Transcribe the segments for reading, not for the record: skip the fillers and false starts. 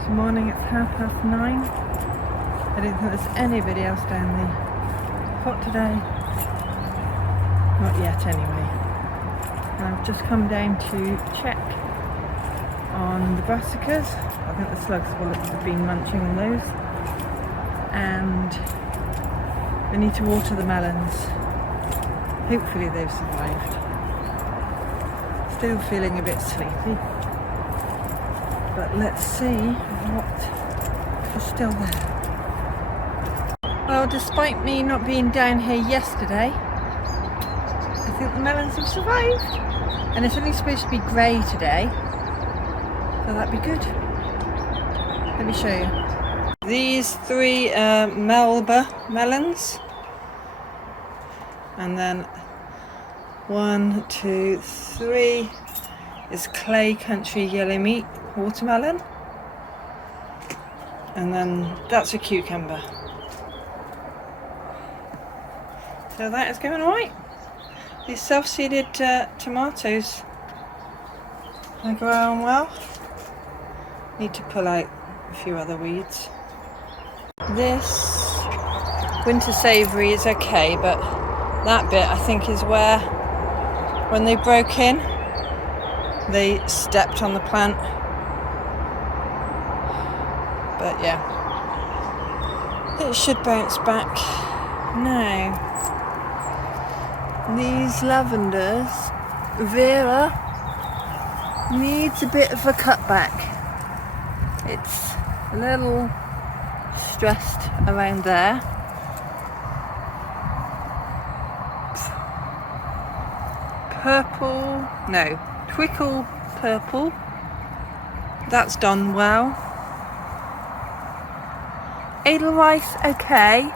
This morning it's 9:30. I don't think there's anybody else down the pot today. Not yet anyway. I've just come down to check on the brassicas. I think the slugs will have been munching on those. And I need to water the melons. Hopefully they've survived. Still feeling a bit sleepy. But let's see what is still there. Well, despite me not being down here yesterday, I think the melons have survived. And it's only supposed to be grey today, so that'd be good. Let me show you. These three are Melba melons. And then 1, 2, 3 is Clay Country Yellow Meat watermelon. And then that's a cucumber. So that is going alright. These self-seeded tomatoes are growing well. Need to pull out a few other weeds. This winter savoury is okay, but that bit I think is where, when they broke in, they stepped on the plant. But yeah, it should bounce back. Now, these lavenders, Vera, needs a bit of a cutback. It's a little stressed around there. Purple, no, twickle purple, that's done well. Edelweiss, okay.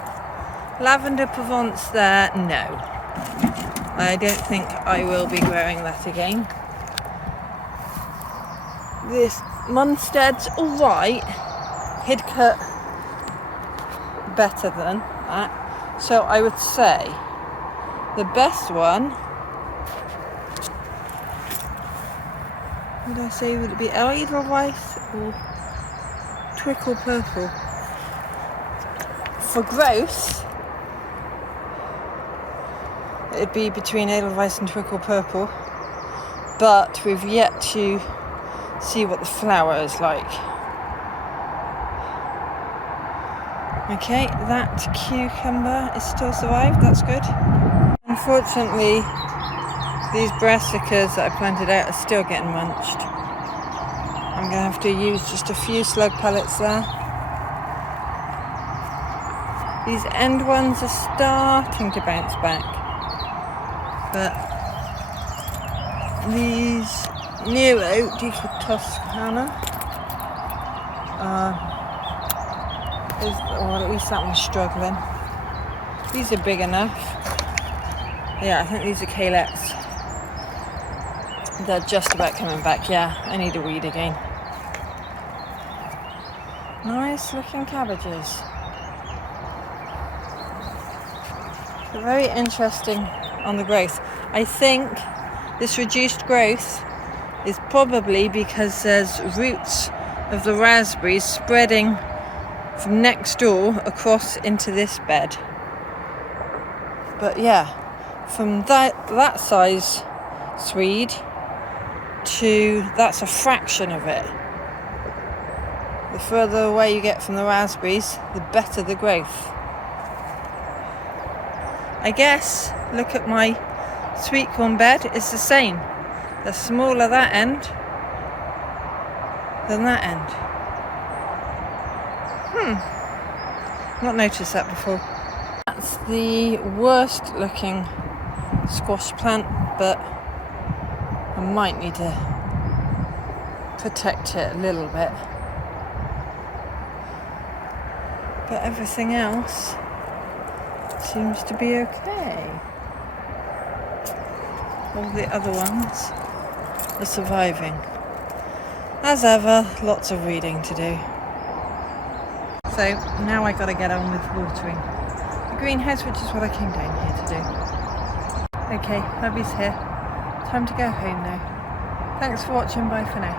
Lavender Provence there, no. I don't think I will be growing that again. This Munstead's alright. He'd cut better than that. So I would say the best one, would I say, would it be Edelweiss or Twickle Purple? For growth, it'd be between Edelweiss and Twickle Purple, but we've yet to see what the flower is like. Okay, that cucumber is still survived, that's good. Unfortunately, these brassicas that I planted out are still getting munched. I'm going to have to use just a few slug pellets there. These end ones are starting to bounce back. But these Nero Deca Toscana or at least that one's struggling. These are big enough. Yeah, I think these are Kalets. They're just about coming back. Yeah, I need a weed again. Nice looking cabbages. They're very interesting on the growth. I think this reduced growth is probably because there's roots of the raspberries spreading from next door across into this bed. But yeah, from that size swede to that's a fraction of it. The further away you get from the raspberries, the better the growth. I guess, look at my sweet corn bed, it's the same. The smaller that end than that end. Not noticed that before. That's the worst looking squash plant, but I might need to protect it a little bit. But everything else seems to be okay. All the other ones are surviving. As ever, lots of reading to do. So now I gotta get on with watering the greenhouse, which is what I came down here to do. Okay, Hubby's here. Time to go home now. Thanks for watching, bye for now.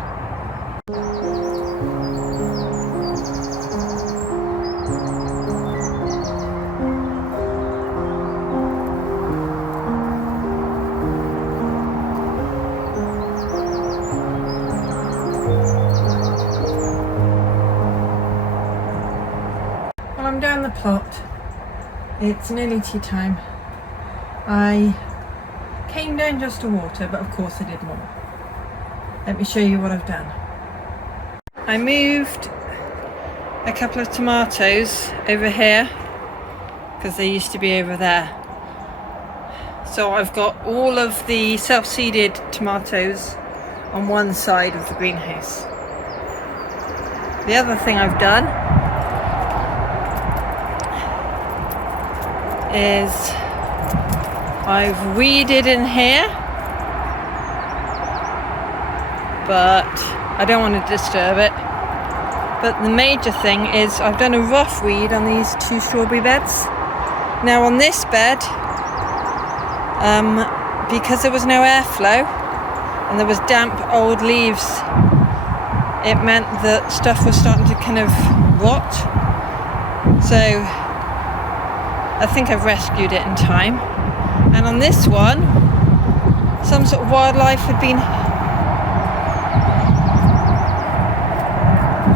plot. It's nearly tea time. I came down just to water, but of course I did more. Let me show you what I've done. I moved a couple of tomatoes over here because they used to be over there. So I've got all of the self-seeded tomatoes on one side of the greenhouse. The other thing I've done is I've weeded in here, but I don't want to disturb it. But the major thing is I've done a rough weed on these 2 strawberry beds. Now on this bed, because there was no airflow and there was damp old leaves, it meant that stuff was starting to kind of rot. So I think I've rescued it in time. And on this one, some sort of wildlife had been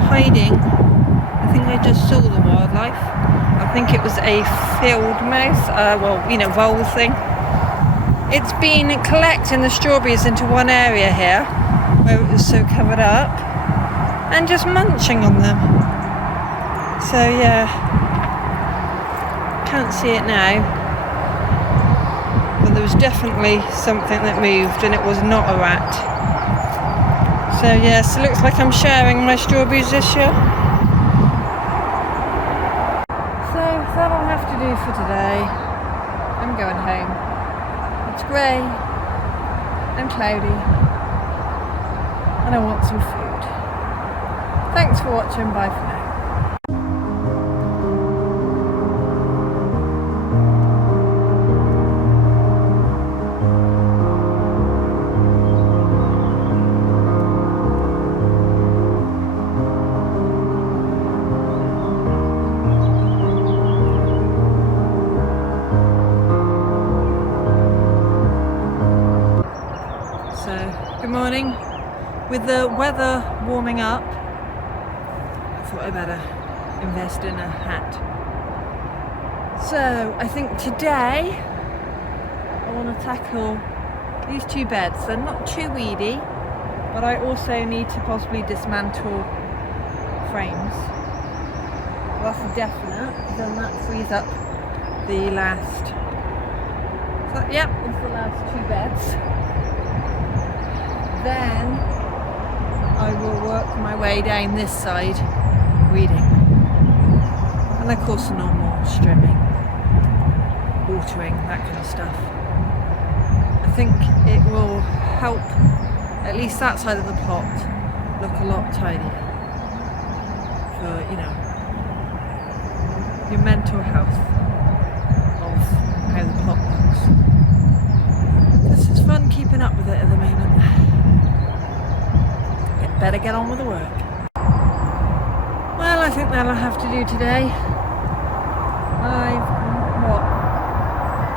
hiding. I think I just saw the wildlife. I think it was a field mouse, vole thing. It's been collecting the strawberries into one area here where it was so covered up and just munching on them. So yeah, can't see it now, but there was definitely something that moved and it was not a rat. So yes, it looks like I'm sharing my strawberries this year. So that'll have to do for today. I'm going home. It's grey and cloudy and I want some food. Thanks for watching, bye for now. Good morning. With the weather warming up, I thought I better invest in a hat. So I think today I want to tackle these 2 beds. They're not too weedy, but I also need to possibly dismantle frames. Well, that's a definite, then that frees up the last. So yep, it's the last 2 beds. Then I will work my way down this side, weeding. And of course the normal stripping, watering, that kind of stuff. I think it will help at least that side of the plot look a lot tidier for, your mental health of how the plot looks. This is fun keeping up with it at the moment. Better get on with the work. Well, I think that'll have to do today. I've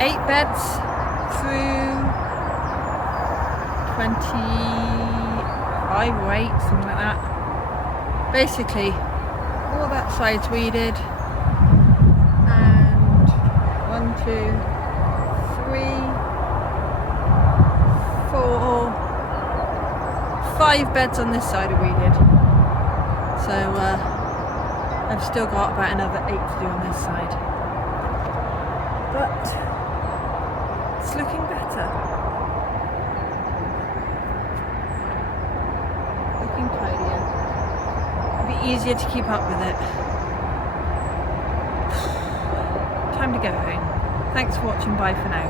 8 beds through 25 or 8, something like that. Basically, all that side's weeded, and 1, 2, 3, 4, 5 beds on this side are weeded, so I've still got about another 8 to do on this side, but it's looking better, looking tidier. It'll be easier to keep up with it. Time to go home. Thanks for watching, bye for now.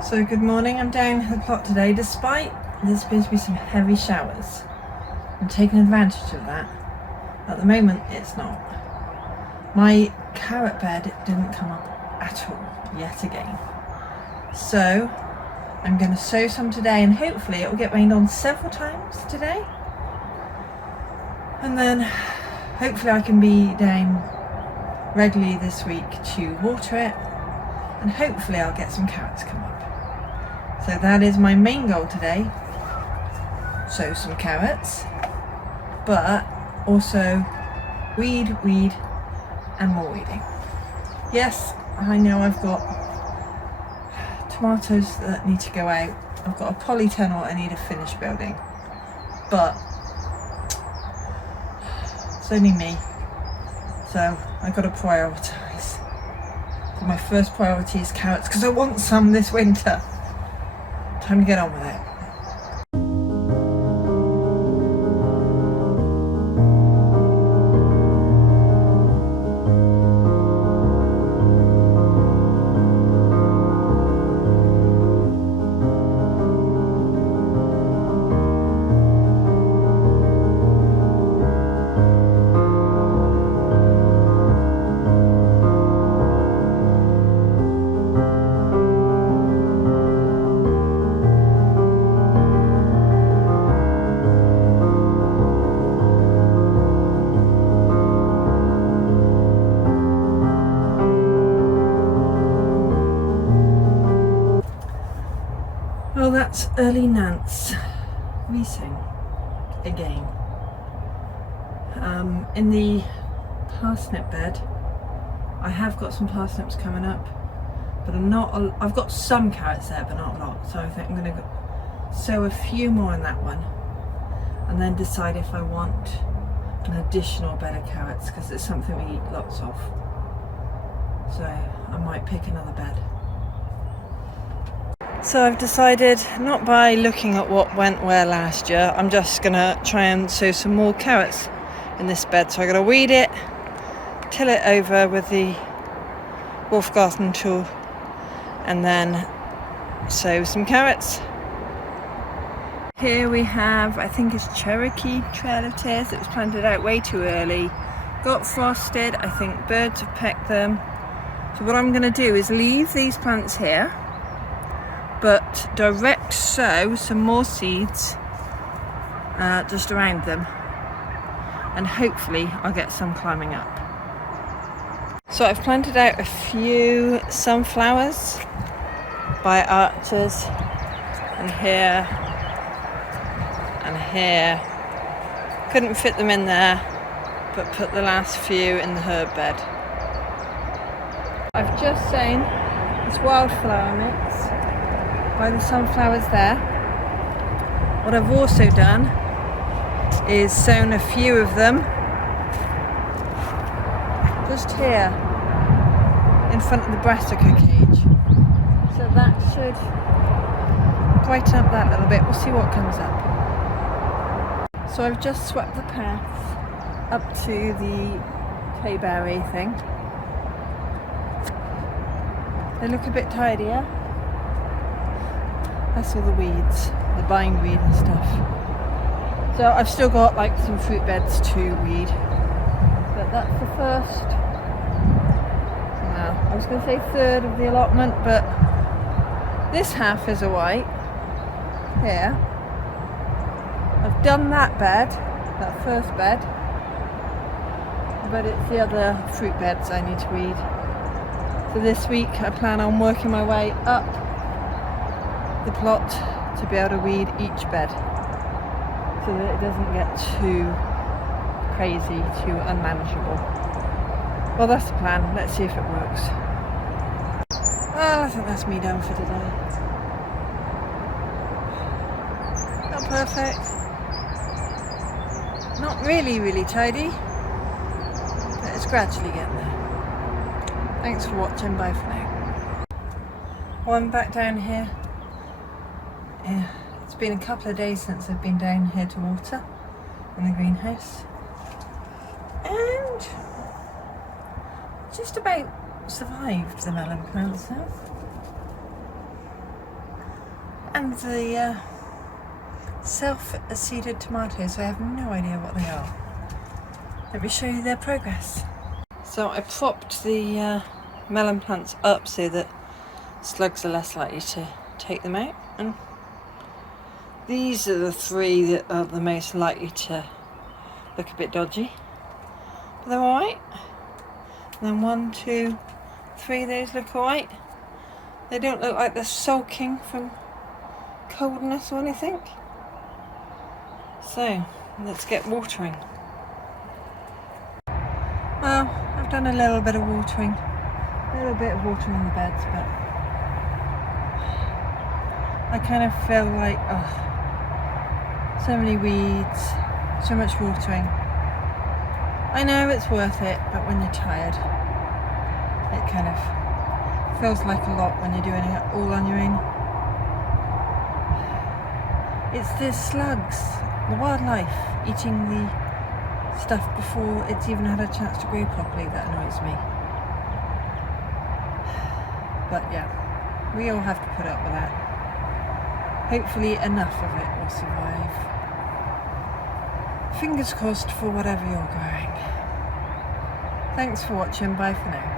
So good morning, I'm down the plot today. Despite there's supposed to be some heavy showers, I'm taking advantage of that. At the moment it's not. My carrot bed didn't come up at all yet again. So I'm going to sow some today and hopefully it will get rained on several times today. And then hopefully I can be down regularly this week to water it and hopefully I'll get some carrots come up. So that is my main goal today. Sow some carrots, but also weed, and more weeding. Yes, I know I've got tomatoes that need to go out. I've got a polytunnel I need to finish building, but it's only me, so I've got to prioritise. So my first priority is carrots because I want some this winter. Time to get on with it. Well, that's early Nance weeding again. In the parsnip bed, I have got some parsnips coming up, but I've got some carrots there, but not a lot. So I think I'm going to sow a few more in that one, and then decide if I want an additional bed of carrots, because it's something we eat lots of. So I might pick another bed. So I've decided, not by looking at what went where last year, I'm just going to try and sow some more carrots in this bed. So I'm going to weed it, till it over with the Wolf Garden tool, and then sow some carrots. Here we have, I think it's Cherokee Trail of Tears. It was planted out way too early, got frosted. I think birds have pecked them. So what I'm going to do is leave these plants here, but direct sow some more seeds just around them, and hopefully I'll get some climbing up. So I've planted out a few sunflowers by archers, and here and here. Couldn't fit them in there, but put the last few in the herb bed. I've just sown this wildflower mix by the sunflowers there. What I've also done is sown a few of them just here in front of the brassica cage. So that should brighten up that little bit. We'll see what comes up. So I've just swept the path up to the clayberry thing. They look a bit tidier. That's all the weeds, the bindweed and stuff. So I've still got like some fruit beds to weed, but that's the first, no, I was going to say third of the allotment, but this half is a white here. I've done that bed, that first bed, but it's the other fruit beds I need to weed. So this week I plan on working my way up the plot to be able to weed each bed, so that it doesn't get too crazy, too unmanageable. Well, that's the plan. Let's see if it works. Well, I think that's me done for today. Not perfect. Not really tidy, but it's gradually getting there. Thanks for watching. Bye for now. Well, I'm back down here. Yeah, it's been a couple of days since I've been down here to water in the greenhouse, and just about survived the melon plants now, and the self-seeded tomatoes. I have no idea what they are. Let me show you their progress. So I propped the melon plants up so that slugs are less likely to take them out, and these are the three that are the most likely to look a bit dodgy, but they're alright. And then 1, 2, 3, those look alright. They don't look like they're sulking from coldness or anything. So, let's get watering. Well, I've done a little bit of watering. A little bit of watering the beds, but I kind of feel like, oh, so many weeds, so much watering. I know it's worth it, but when you're tired, it kind of feels like a lot when you're doing it all on your own. It's the slugs, the wildlife, eating the stuff before it's even had a chance to grow properly that annoys me. But yeah, we all have to put up with that. Hopefully enough of it will survive. Fingers crossed for whatever you're growing. Thanks for watching, bye for now.